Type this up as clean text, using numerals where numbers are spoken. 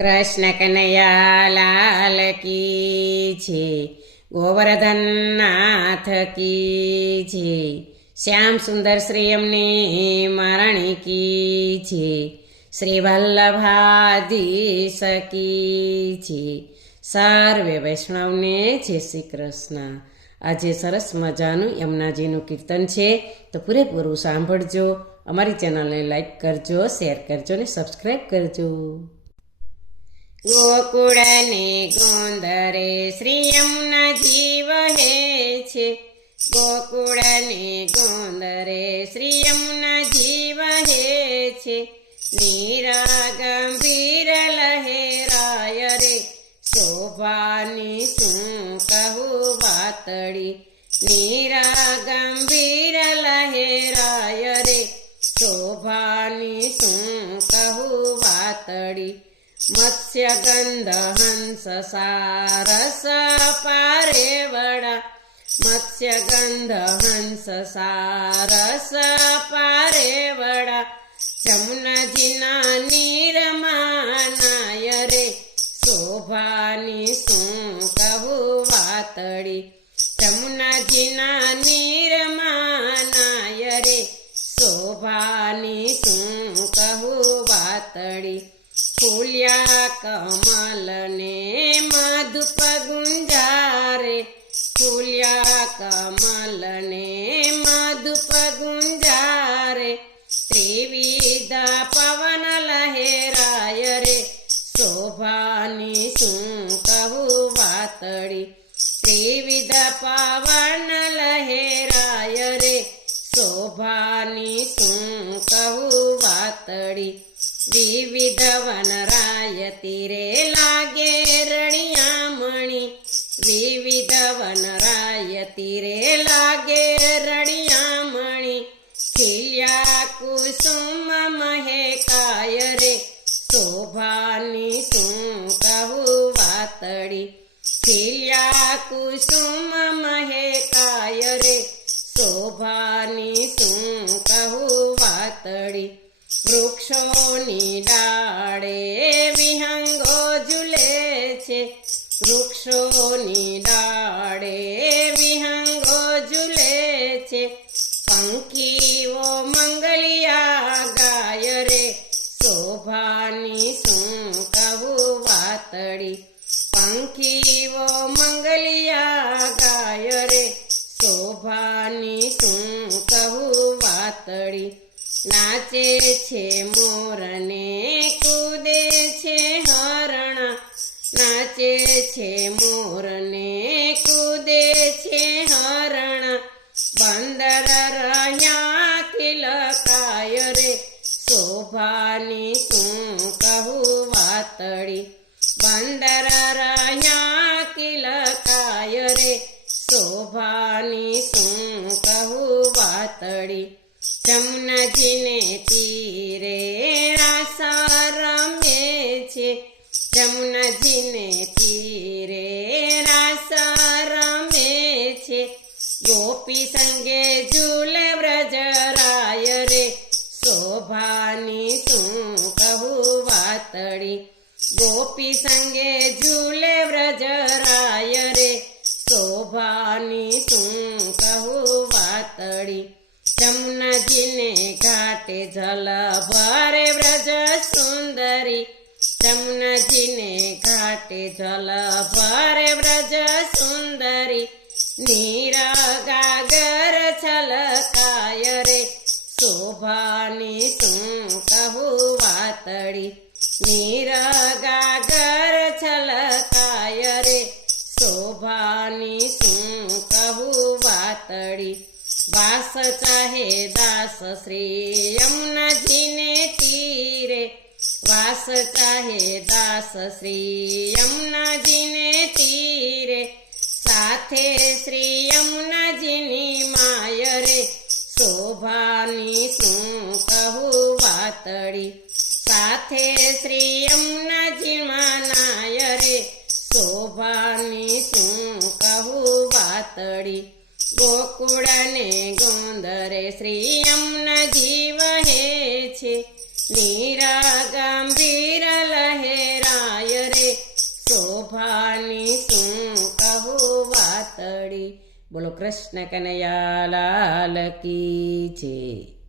કૃષ્ણ કનૈયા લાલ કી છે, ગોવર્ધન નાથ કી છે, શ્યામ સુંદર શ્રી અમને મરણી કી છે, શ્રી વલ્લભાધીશ કી છે. સર્વે વૈષ્ણવને જય શ્રી કૃષ્ણ. આજે સરસ મજાનું યમુનાજીનું કીર્તન છે, તો પૂરેપૂરું સાંભળજો. અમારી ચેનલને લાઈક કરજો, શેર કરજો ને સબસ્ક્રાઈબ કરજો. ગોકુળને ગોંદરે શ્રી યમુનાજી વહે છે, ગોકુળને ગોંદરે શ્રી યમુનાજી વહે છે, નીરા ગંભીર લહેરાય રે, શોભાની શું કહું વાતડી, નીરા ગંભીર લહેરાય રે, શોભાની શું કહું વાતડી. મત્સ્ય ગંધ હંસ સારસ પારે વડા, મત્સ્ય ગંધ હંસ સારસ પારે વડા, જમુનાજીના નીરમાનાય રે, શોભાની શું કહું વાતડી, જમુનાજીના નીરમાનાય રે, શોભાની શું કહું વાતડી. ફૂલ્યા કમલને મધુપ ગુંજારે, ફૂલ્યા કમલને મધુપ ગુંજારે, ત્રિવિધ પવન લહેરાય રે, શોભાની શું કહું વાતડી, ત્રિવિધ પવન લહેરાય રે, શોભાની શું કહું વાતડી. વિવિધ વનરાય તીરે લાગે રણિયામણી, વિવિધ વનરાય તીરે લાગે રણિયામણી, ખીલ્યા કુસુમ મહેકાય રે, શોભાની શું કહું વાતડી, ખીલ્યા કુસુમ મહેકાય રે, શોભાની શું કહું વાતડી. વૃક્ષોની ડાળે વિહંગો ઝૂલે છે, વૃક્ષોની ડાળે વિહંગો ઝૂલે છે, પંખીઓ મંગલિયા ગાય રે, શોભાની શું કહું વાતડી, પંખીઓ મંગલિયા ગાય રે, શોભાની શું કહું વાતડી. નાચે છે મોરને કૂદે છે હરણા, નાચે છે મોરને કૂદે છે હરણા, બંદર રહ્યા કિલકાય રે, શોભાની શું કહું વાતડી, બંદર રહ્યા કિલકાય રે, શોભાની શું કહું વાતડી. જમુનાજીને તીરે રાસા રમે છે, જમુનાજીને તીરે રાસા રમે છે, ગોપી સંગે ઝૂલે વ્રજરાય રે, શોભાની શું કહું વાતડી, ગોપી સંગે ઝૂલે વ્રજરાય રે, શોભાની શું કહું વાતડી. જમુનાજીને ઘાટે જલ ભરે વ્રજ સુંદરી, જમુનાજીને ઘાટે જલ ભરે વ્રજ સુંદરી, નીરા ગાગર છલકાય રે, શોભાની શું કહું વાતડી, નીરા ગાગર છલકાય રે, શોભાની શું કહું વાતડી. વાસ ચાહે દાસ શ્રી યમુનાજીને તીરે, વાસ ચાહે દાસ શ્રી યમુનાજીને તીરે, સાથે શ્રી યમુનાજીની માય રે, શોભાની શું કહું વાતડી, સાથે શ્રી યમુનાજી માનાય રે, શોભાની શું કહું વાતડી. ગોકુળને ગોંદરે શ્રી યમુનાજી વહે છે, નીરા ગંભીર લહેરા શોભાની શું કહું વાતડી. બોલો કૃષ્ણ કનૈયા લાલ કી જય.